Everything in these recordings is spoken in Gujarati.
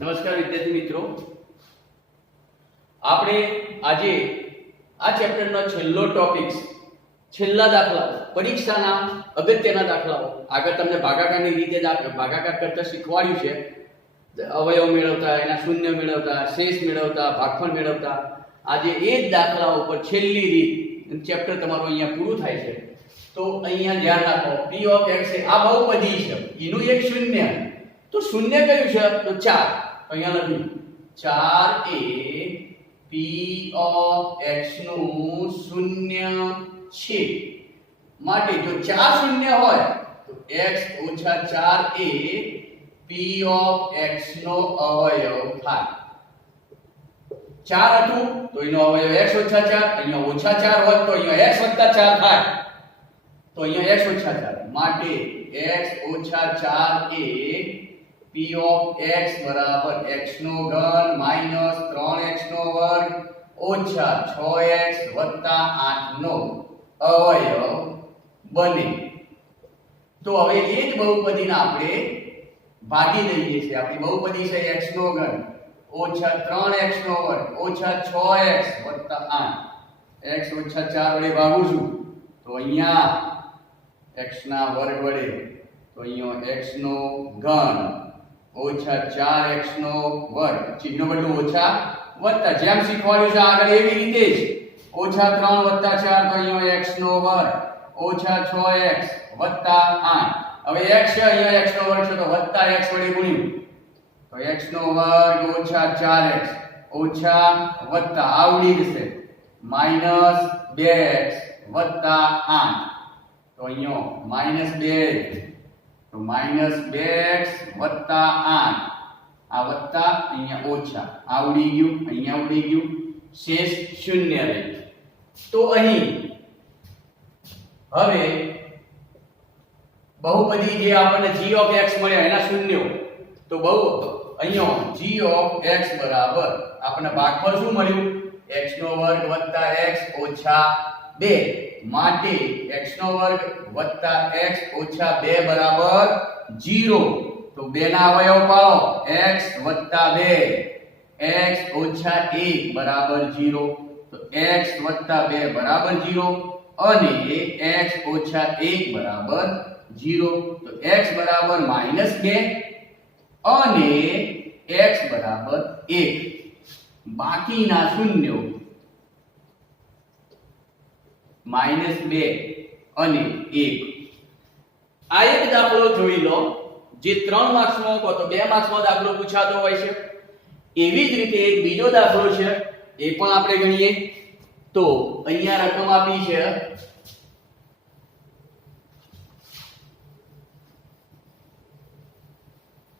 નમસ્કાર વિદ્યાર્થી મિત્રો, આપણે આજે આ ચેપ્ટરનો છેલ્લો ટોપિક્સ, છેલ્લા દાખલા, પરીક્ષાના અગત્યના દાખલાઓ. આગળ તમને ભાગાકારની રીતે ભાગાકાર કરતા શીખવાડ્યું છે. અવયવ મેળવતા, એના શૂન્ય મેળવતા, શેષ મેળવતા, ભાગફળ મેળવતા. આજે એ જ દાખલા ઉપર છેલ્લી રીત ચેપ્ટર તમારું અહીંયા પૂરું થાય છે. તો અહીંયા ધ્યાન રાખો, p ઓફ x એ આ બહુપદી છે, એનું એક શૂન્ય. તો શૂન્ય કયું છે? તો 4. અહીંયા લખ્યું 4 એ p ઓફ x નું શૂન્ય છે. માટે જો 4 શૂન્ય હોય તો x ઓછા 4 એ p ઓફ x નો અવયવ થાય. 4 હતું તો એનો અવયવ x ઓછા 4, અહીંયા ઓછા 4 હોત તો અહીંયા x વત્તા 4 થાય. તો અહીંયા x ઓછા 4 માટે x ઓછા 4 એ p ઓફ x બરાબર x નો ઘન માઈનસ 3x નો વર્ગ ઓછા 6x વત્તા 8 નો અવયવ બને. તો હવે એ જ બહુપદીને આપણે ભાગી દઈએ છીએ. આપણી બહુપદી છે x નો ઘન ઓછા 3x નો વર્ગ ઓછા 6x વત્તા 8. x ઓછા 4 વડે ભાગું છું તો અહીંયા x ના વર્ગ વડે, તો અહીંયા x નો ઘન ઓછા 4x નો વર્ગ, ચિહ્ન બદલું ઓછા વત્તા, જેમ શીખવાડ્યું છે આગળ એવી રીતે જ. ઓછા 3 વત્તા 4 તો અહીંયા x નો વર્ગ ઓછા 6x વત્તા 8. હવે x છે, અહીંયા x નો વર્ગ છે તો વત્તા x વડે ગુણ્યું તો x નો વર્ગ ઓછા 4x ઓછા વત્તા આવડી જશે માઈનસ 2x વત્તા 8. તો અહીંયા માઈનસ 2 તો માઈનસ 2x વત્તા 8. આ વત્તા અહીંયા ઓછા આવડી ગયું, અહીંયા આવડી ગયું, શેષ શૂન્ય રહે. તો અહીં હવે બહુપદી જે આપણને g ઓફ x મળ્યા એના શૂન્યો, તો અહીંયા g ઓફ x બરાબર આપણને ભાગફળ શું મળ્યું? x નો વર્ગ વત્તા x ઓછા 2. માટે x નો વર્ગ વત્તા x ઓછા 2 બરાબર 0. તો 2 ના અવયવ પાડો, x વત્તા 2, x ઓછા 1 બરાબર 0. તો x વત્તા 2 બરાબર 0 અને x ઓછા 1 બરાબર 0. તો x બરાબર માઈનસ 2 અને x બરાબર 1. બાકીના શૂન્યો માઈનસ 2 અને 1. આ એક દાખલો જોઈ લો જે 3 માર્ક્સમાં કો તો 2 માર્ક્સમાં દાખલો પૂછાતો હોય છે. એવી જ રીતે એક બીજો દાખલો છે, એ પણ આપણે ગણીએ. તો અહીંયા રકમ આપી છે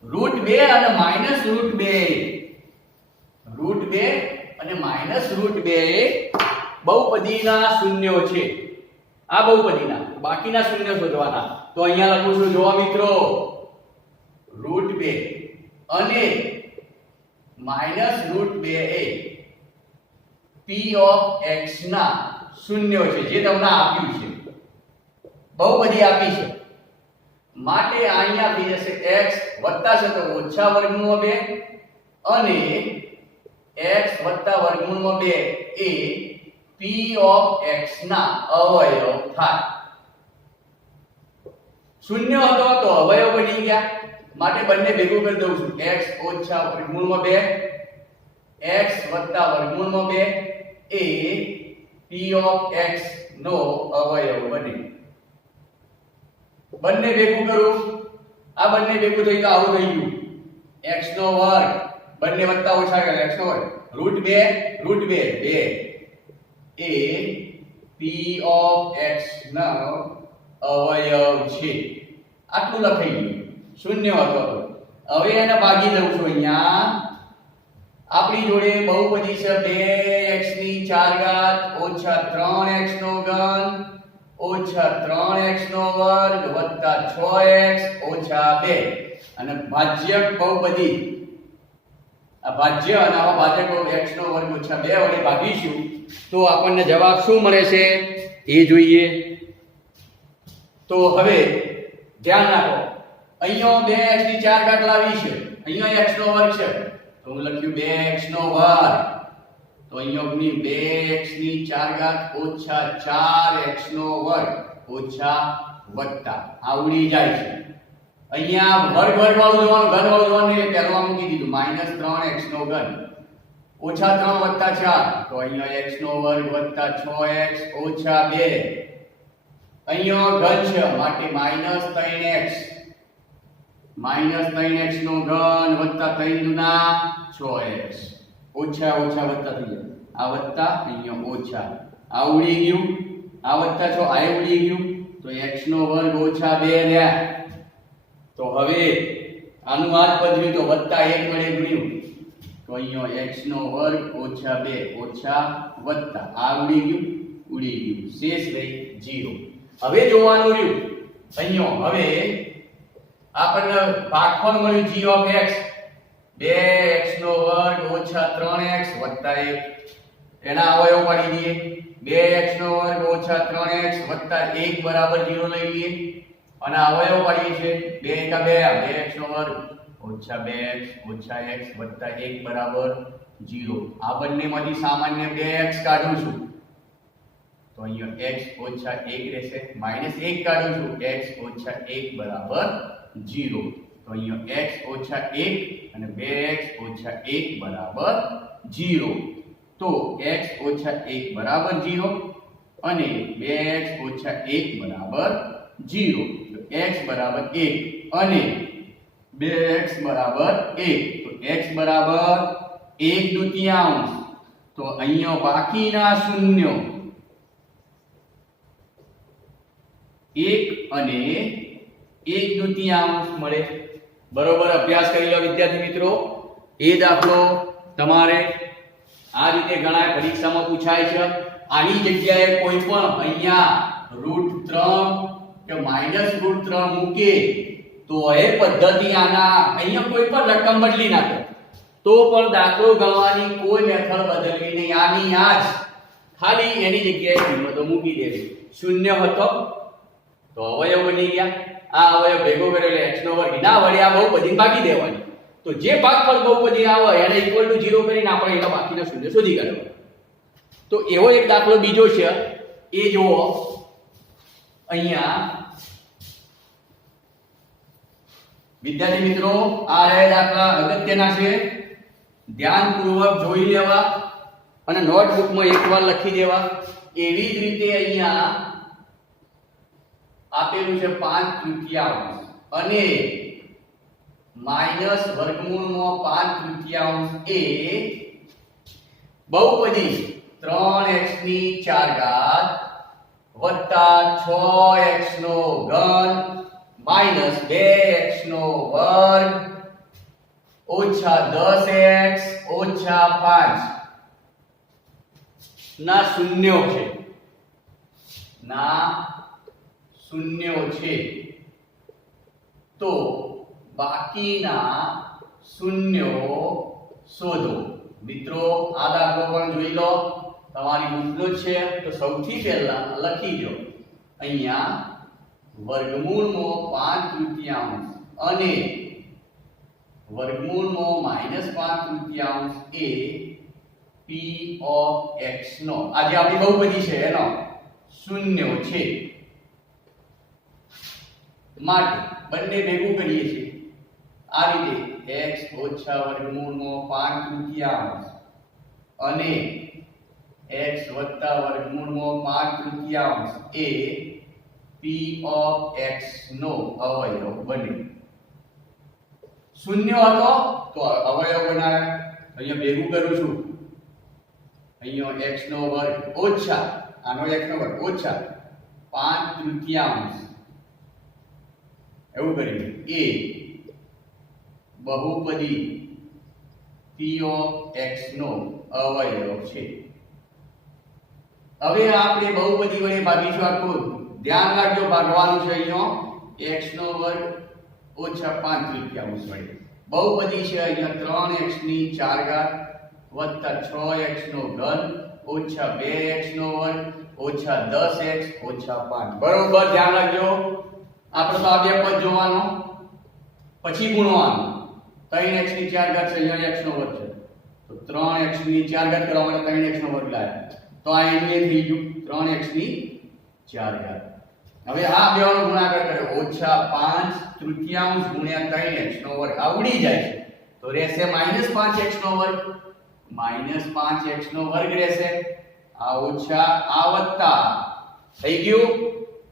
√2 અને -√2. √2 અને -√2 એ બહુપદીના શૂન્યો છે. આ બહુપદીના બાકીના શૂન્ય શોધવાના. તો અહીંયા લખું છું, જોવા મિત્રો, √2 અને -√2 એ p ઓફ x ના શૂન્યો છે, જે તમને આપ્યું છે, બહુપદી આપી છે. માટે અહીંયા થઈ જશે x વત્તા છે તો ઓછા વર્ગમૂળમાં 2 અને x વત્તા વર્ગમૂળમાં 2 એ p ઓફ x ના અવયવ થાય. શૂન્ય હતો તો અવયવ બની ગયા, માટે બંને ભેગું કરી દઉં છું. x ઓછા વર્ગમૂળમાં 2, x વત્તા વર્ગમૂળમાં 2 એ p ઓફ x નો અવયવ બને. બંને ભેગું કરું, આ બંને ભેગું થઈ તો આવું થઈ ગયું, x નો વર્ગ, બંને વત્તા ઓછા કરે x નો વર્ગ, √2 2 એ p ઓફ x નો અવયવ છે. આટલું લખાઈ ગયું, શૂન્ય હતો. હવે એને ભાગી દઉં છું. અહીંયા આપણી જોડે બહુપદી છે 2x ની 4 ઘાત ઓછા 3x નો ઘન ઓછા 3x નો વર્ગ વત્તા 6x ઓછા 2 અને ભાજ્યક બહુપદી. આ ભાજ્ય અને આવા ભાજક x નો વર્ગ ઓછા 2 વડે ભાગીશું તો આપણને જવાબ શું મળે છે એ જોઈએ. તો હવે ધ્યાન રાખો, અહીંયા 2x ની 4 ઘાત લાવી છે, અહીંયા x નો વર્ગ છે તો હું લખ્યું 2x નો વર્ગ, તો અહીંયા ગુણી 2x ની 4 ઘાત ઓછા 4x નો વર્ગ ઓછા વત્તા આવડી જાય છે. અહીંયા વર્ગ વર્ગ વાળું જોવાનું, ઘન વાળું જોવાનું એટલે પહેલા મૂકી દીધું -3x નો ઘન ઓછા 3 વત્તા 4 તો અહીંયા x નો વર્ગ વત્તા 6x ઓછા 2, અહીંયા ઘન છે માટે -3x નો ઘન વત્તા 3 દુના 6x ઓછા ઓછા વત્તા થઈ જાય, આ વત્તા અહીંયા ઓછા આ ઉડી ગયું, આ વત્તા 6 આ ઉડી ગયું તો x નો વર્ગ ઓછા 2 રહ્યા. તો હવે આનું આ પદ રહ્યું તો વત્તા 1 વડે ગુણ્યું તો અહીંયા x નો વર્ગ ઓછા 2 ઓછા વત્તા આ ઉડી ગયું શેષ રહી 0. હવે જોવાનું રહ્યું અહીંયા હવે આપણને ભાગફળ મળ્યું g of x 2x નો વર્ગ ઓછા 3x વત્તા 1, એના અવયવ પાડી દઈએ 2x નો વર્ગ ઓછા 3x વત્તા 1 બરાબર 0 લઈ લઈએ અને અવયવ પાડીએ છે 2 એકા 2 2x નો વર્ગ ઓછા 2x ઓછા x વત્તા 1 બરાબર 0. આ બંનેમાંથી સામાન્ય 2x કાઢું છું તો અહીંયા x ઓછા 1 રહેશે, -1 કાઢું છું x ઓછા 1 બરાબર 0 તો અહીંયા x ઓછા 1 અને 2x ઓછા 1 બરાબર 0. તો x ઓછા 1 બરાબર 0 અને 2x ઓછા 1 બરાબર 0. તો x બરાબર 1 અને 2x બરાબર 1 તો x બરાબર 1/2. તો અહીંયા બાકીના શૂન્યો 1 અને 1/2 મળે. બરોબર અભ્યાસ કરી લો વિદ્યાર્થી મિત્રો. એ દાખલો તમારે આ રીતે ગણાય, પરીક્ષામાં પૂછાય છે. આની જગ્યાએ કોઈ પણ અહીંયા √3 કે -√3 મૂકે તો એ પદ્ધતિ આના અહીંયા કોઈ પણ રકમ બદલી નાખો તો પણ દાખલો ગણવાની કોઈ મેથડ બદલવી નહીં, આની આ જ ખાલી એની જગ્યાએ કિંમતો મૂકી દેવી. શૂન્ય હતો તો અવયવ બની ગયા, આ અવયવ ભેગો કર્યો એટલે x નો વર્ગ ના વડે આ બહુપદી ભાગી દેવાની, તો જે ભાગફળ બહુપદી આવે એને = 0 કરીને આપણે એના બાકીના શૂન્ય શોધી કાઢવાના. તો એવો એક દાખલો બીજો છે એ જુઓ અહીંયા વિદ્યાર્થી મિત્રો. આ રહ્યા દાખલા અગત્યના છે, ધ્યાનપૂર્વક જોઈ લેવા અને નોટબુકમાં એકવાર લખી દેવા. એવી જ રીતે અહીંયા આપેલું છે 5/3 અને -√5/3 એ બહુપદી 3x ની 4 ઘાત વત્તા 6x નો ઘન -2x નો વર્ગ ઓછા 10x ઓછા 5 ના શૂન્યો છે, તો બાકીના શૂન્યો શોધો. મિત્રો આ દાખલો પણ જોઈ લો, તમારી બુકનો છે તો સૌથી પહેલા લખી દો અહીંયા વર્ગમૂળમાં 5/3 અને વર્ગમૂળમાં -5/3 એ p of x નો આજે આપણી બહુપદી છે એનો શૂન્યો છે માટે બંને ભેગું કરીએ છીએ આ રીતે x ઓછા વર્ગમૂળમાં 5/3 અને x વત્તા વર્ગમૂળમાં 5/3 એ p of x નો અવયવ બને. શૂન્ય હતો તો અવયવ બનાવે, અહીંયા ભેગું કરું છું, અહીંયા x નો વર્ગ ઓછા આનો x નો વર્ગ ઓછા 5/3 એવું કરીએ એ બહુપદી p of x નો અવયવ છે. હવે આપણે બહુપદી વડે ભાગીશું આખું. ધ્યાન રાખજો ભાગવાનું છે અહીંયા x નો વર્ગ ઓછા 5/3 વડે. બહુપદી છે અહીંયા 3x ની 4 ઘાત વત્તા 6x નો ઘન ઓછા 2x નો વર્ગ ઓછા 10x ઓછા 5. બરોબર ધ્યાન રાખજો. આપણે તો આ બે પદ જોવાનો પછી ગુણવાનું 3x ની 4 ઘાત છે અહીંયા x નો વર્ગ છે તો 3x ની 4 ઘાત કરવા માટે 3x નો વર્ગ લાવ્યા તો આ અહીંયા થઈ ગયું 3x ની 4 ઘાત હવે આ બેનો ગુણાકાર કરે -5/3 ગુણ્યા 3x નો વર્ગ આવડી જાય છે તો રહેશે -5x નો વર્ગ -5x નો વર્ગ રહેશે આ ઓછા આ વત્તા થઈ ગયું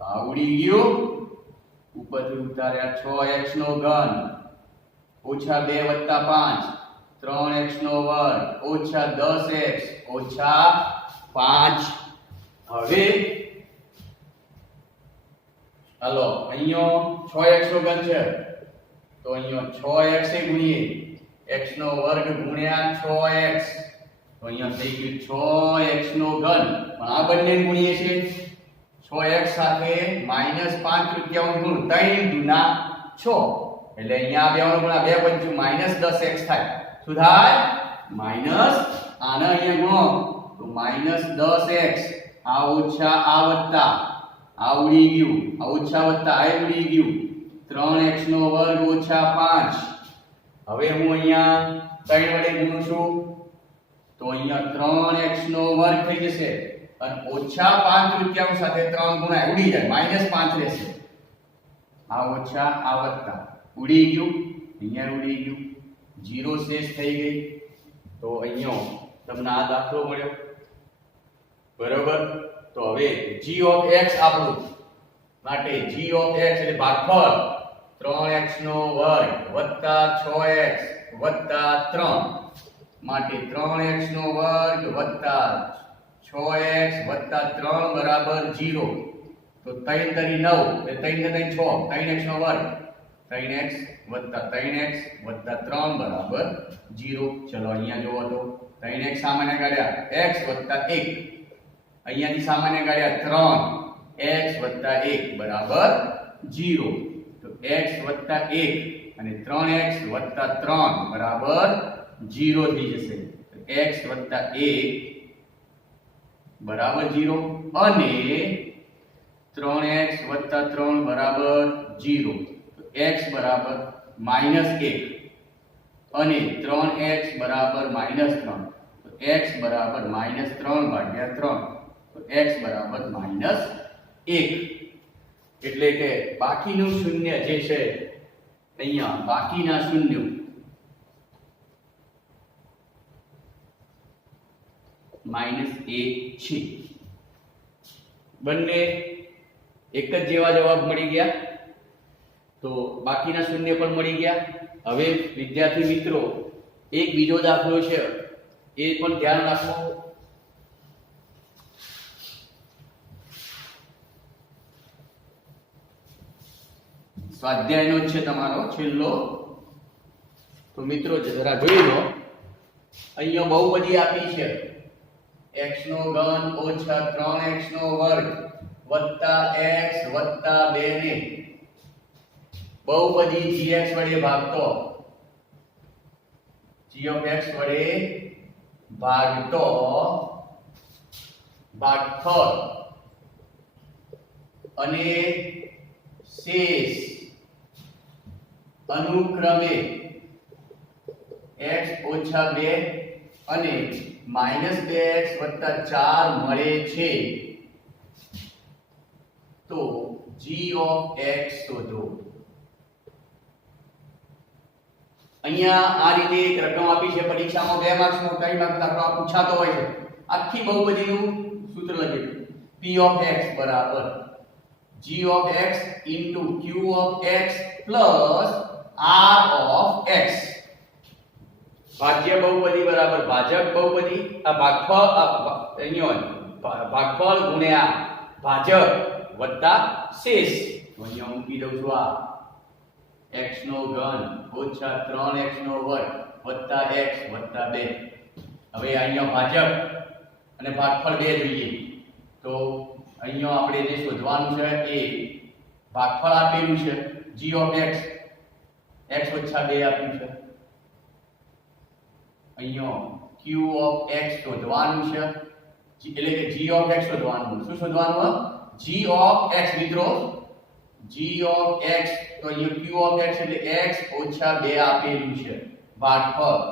આવડી ગયું ઉપરથી ઉતાર્યા 6x નો ઘન ઓછા 2 વત્તા 5 3x નો વર્ગ ઓછા 10x ઓછા 5 હવે હાલો અહીંયા 6x નો ઘન છે તો અહીંયા 6x એ ગુણીએ x નો વર્ગ ગુણ્યા 6x તો અહીંયા થઈ ગયું 6x નો ઘન પણ આ બંનેને ગુણીએ છે 6x સાથે -5/3 ગુણ 3 ગુણા 6 એટલે અહીંયા બેનો ગુણા 2 પંચું -10x થાય શું થાય માઈનસ આને અહીંયા ગુણો તો -10x આ ઓછા આ વત્તા આ ઉડી ગયું આ ઓછા વત્તા આ ઉડી ગયું 3x નો વર્ગ ઓછા 5 હવે હું અહીંયા 3 વડે ગુણું છું તો અહીંયા 3x નો વર્ગ થઈ જશે અને ઓછા 5/3 સાથે 3 ગુણાય ઉડી જાય -5 રહેશે આ ઓછા આ વત્તા ઉડી ગયું અહીંયા ઉડી ગયું 0 શેષ થઈ ગઈ તો અહીંયા તમને આ દાખલો મળ્યો બરોબર તો હવે g of x આપણું માટે g of x એટલે ભાગફળ 3x નો વર્ગ વત્તા 6x વત્તા 3 માટે 3x નો વર્ગ વત્તા 6x વત્તા 3 બરાબર 0 તો 3 તરી 9 એટલે 3 ને 6 3x નો વર્ગ 3x વત્તા 3x વત્તા 3 બરાબર 0 ચલો અહીંયા જોવો તો 3x સામાન્ય કાઢ્યા x વત્તા 1 અહીંયાથી સામાન્ય કાઢ્યા 3x વત્તા 1 બરાબર 0 તો x વત્તા 1 અને 3x વત્તા 3 બરાબર 0 થઈ જશે તો x વત્તા 1 બરાબર 0 અને 3x વત્તા 3 બરાબર 0 તો x બરાબર -1 અને 3x બરાબર -3 તો x બરાબર -3 ભાગ્યા 3 તો x બરાબર -1 એટલે કે બાકીનું શૂન્ય જે છે અહીંયા બાકીના શૂન્ય -1 છે બંને એક જ જેવા જવાબ મળી ગયા તો બાકીના શૂન્ય પણ મળી ગયા હવે વિદ્યાર્થી મિત્રો એક બીજો દાખલો છે એ પણ ધ્યાન રાખો સ્વાધ્યાયનો છે તમારો છેલ્લો તો મિત્રો જરા જોઈ લો અહીંયા બહુ બધી આપી છે x નો ઘન ઓછા 3x નો વર્ગ વત્તા x વત્તા 2 ને બહુ બધી gx વડે ભાગતો g of x વડે ભાગતો ભાગફળ અને શેષ અનુક્રમે x ઓછા 2 અને -2x વત્તા 4 મળે છે તો g of x શોધો અહીંયા આ રીતે એક રકમ આપી છે પરીક્ષામાં 2 માર્ક્સનો 3 માર્ક્સ દાખલો પૂછાતો હોય છે આખી બહુપદીનું સૂત્ર લખેલું p of x બરાબર g of x into q of x plus r of x ભાજ્ય બહુપદી બરાબર ભાજક બહુપદી આ ભાગફળ ગુણ્યા ભાજક વત્તા શેષ તો અહીંયા મૂકી દઉં છું આ x નો ઘન ઓછા 3x નો વર્ગ વત્તા x વત્તા 2 હવે અહીંયા ભાજક અને ભાગફળ 2 જોઈએ તો અહીંયા આપણે જે શોધવાનું છે એ ભાગફળ આપેલું છે g of x x ઓછા 2 આપ્યું છે અહીંયા q of x શોધવાનું છે એટલે કે g of x શોધવાનું શું શોધવાનું g of x મિત્રો g of x તો અહીંયા q ઓફ x એટલે x ઓછા 2 આપેલું છે ભાગફળ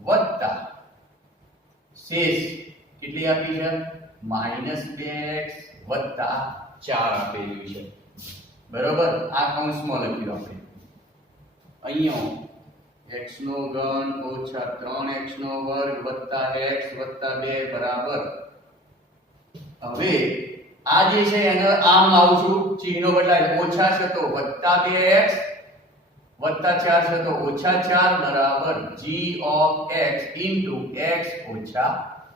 વત્તા શેષ કેટલી આપી છે -2x વત્તા 4 આપેલું છે બરોબર આ કૌંસમાં લખ્યું આપણે અહીંયા x નો ઘન ઓછા 3x નો વર્ગ વત્તા x વત્તા 2 બરાબર હવે આ જે છે એને આમ લાવું છું ચિહ્નો બદલાય ઓછા છે તો વત્તા 2x વત્તા 4 છે તો ઓછા 4 બરાબર g of x into x ઓછા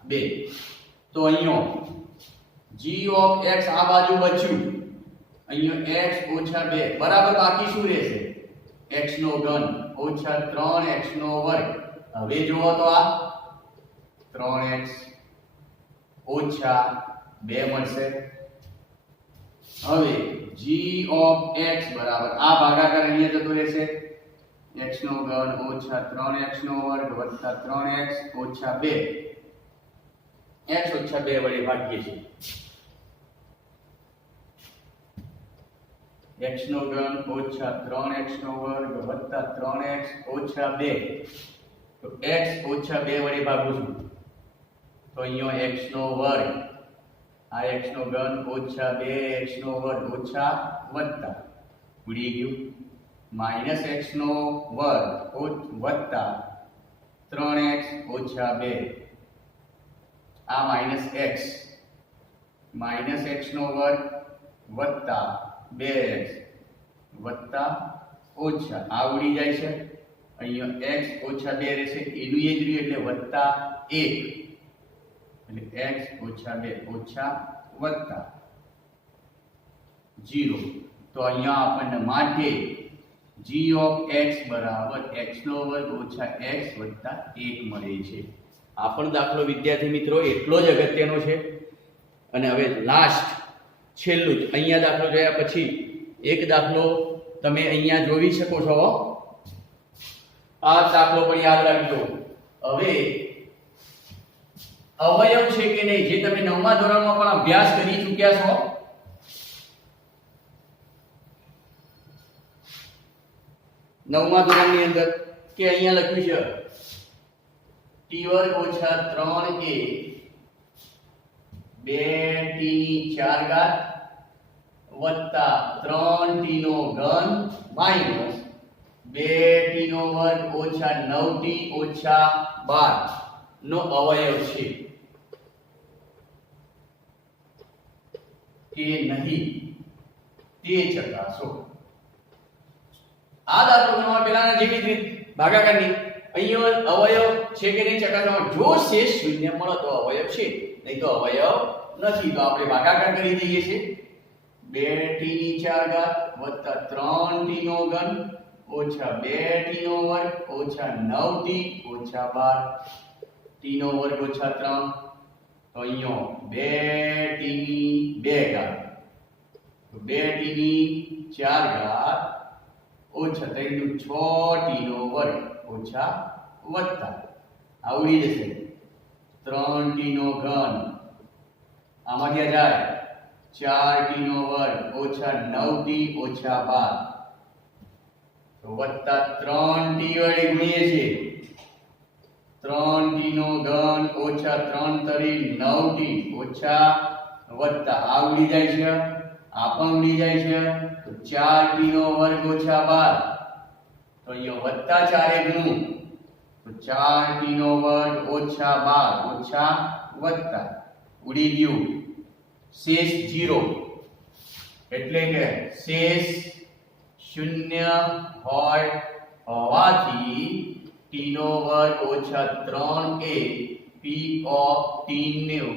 2 તો અહીંયા g ઓફ x આ બાજુ બચ્યું અહીંયા x ઓછા 2 બરાબર બાકી શું રહેશે x નો ઘન ઓછા 3x નો વર્ગ હવે જુઓ તો આ 3x ઓછા 2 મળશે હવે g ઓફ x બરાબર આ ભાગાકાર અહીંયા જતો રહેશે x નો ઘન ઓછા 3x નો વર્ગ વત્તા 3x ઓછા 2 x ઓછા 2 વડે ભાગીએ છીએ x નો ઘન ઓછા 3x નો વર્ગ વત્તા 3x ઓછા 2 તો x ઓછા 2 વડે ભાગું છું તો અહીંયા x નો વર્ગ આ x નો ઘન ઓછા 2x નો વર્ગ ઓછા વત્તા ઉડી ગયું -x નો વર્ગ વત્તા 3x ઓછા 2 આ -x નો વર્ગ વત્તા 2x વત્તા ઓછા આ ઉડી જાય છે અહીંયા x ઓછા 2 રહેશે એનું એ જ રહ્યું એટલે વત્તા 1 એટલે x ઓછા 2 ઓછા વત્તા 0 તો અહીંયા આપણને માટે g ઓફ x બરાબર x નો વર્ગ ઓછા x વત્તા 1 મળે છે આ પણ દાખલો વિદ્યાર્થી મિત્રો એટલો જ અગત્યનો છે અને હવે લાસ્ટ છેલ્લું જ અહીંયા દાખલો જોયા પછી એક દાખલો તમે અહીંયા જોઈ શકો છો આ દાખલો પણ યાદ રાખજો હવે અવયવ છે કે નહીં જે તમે 9મા ધોરણમાં પણ અભ્યાસ કરી ચૂક્યા છો નવમા ધોરણની અંદર કે અહીંયા લખ્યું છે t વર્ગ ઓછા 3a 2t ની 4 ઘાત વત્તા 3t નો ઘન માઈનસ 2t નો વર્ગ ઓછા 9t ઓછા 12 નો અવયવ છે કે નહીં તે ચકાસો આ દાખલો ગણવા પહેલાના જેવી જ રીત ભાગાકારની અહીંયા અવયવ છે કે નહીં ચકાસવામાં જો શેષ શૂન્ય મળે તો અવયવ છે નહીં તો અવયવ નથી તો આપણે ભાગાકાર કરી દઈએ છીએ 2t ની 4 ઘાત વત્તા 3t નો ઘન ઓછા 2t નો વર્ગ ઓછા 9t ઓછા 12 t નો વર્ગ ઓછા 3 તો અહીંયા 2t ની 2 ઘાત તો 2t ની 4 ઘાત ઓછા 3 નું 6t નો વર્ગ ઓછા વત્તા આવડી જશે 3t નો ઘન આમાં ક્યાં જાય 4t નો વર્ગ ઓછા 9t ઓછા 12 તો વત્તા 3t વડે ગુણીએ છીએ 3t નો ઘન ઓછા 3 તરી 9t ઓછા વત્તા આવડી જાય છે આ પણ ઉડી જાય છે તો 4t નો વર્ગ ઓછા 12 તો અહીંયા વત્તા 4 એ ગુણું તો 4t નો વર્ગ ઓછા 12 ઓછા વત્તા ઉડી ગયું શેષ 0 એટલે કે શેષ શૂન્ય હોય હોવાથી t નો વર્ગ ઓછા 3a p ઓફ t નું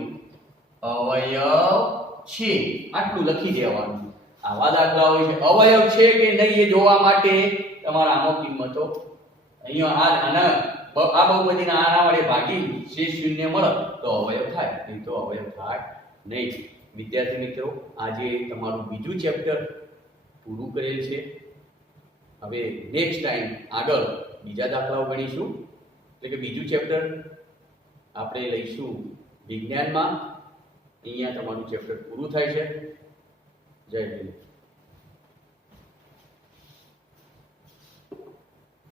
અવયવ છે આટલું લખી દેવાનું આવા દાખલા હોય છે અવયવ છે કે નહીં એ જોવા માટે તમારે આનો કિંમતો અહીંયા આના આ બહુપદીના આના વડે ભાગી શેષ શૂન્ય મળે તો અવયવ થાય નહીં તો અવયવ થાય નહીં વિદ્યાર્થી મિત્રો આજે તમારું બીજું ચેપ્ટર પૂરું કરેલ છે હવે નેક્સ્ટ ટાઈમ આગળ બીજા દાખલાઓ ગણીશું એટલે કે બીજું ચેપ્ટર આપણે લઈશું વિજ્ઞાનમાં અહીંયા તમારું ચેપ્ટર પૂરું થાય છે જય હિન્દ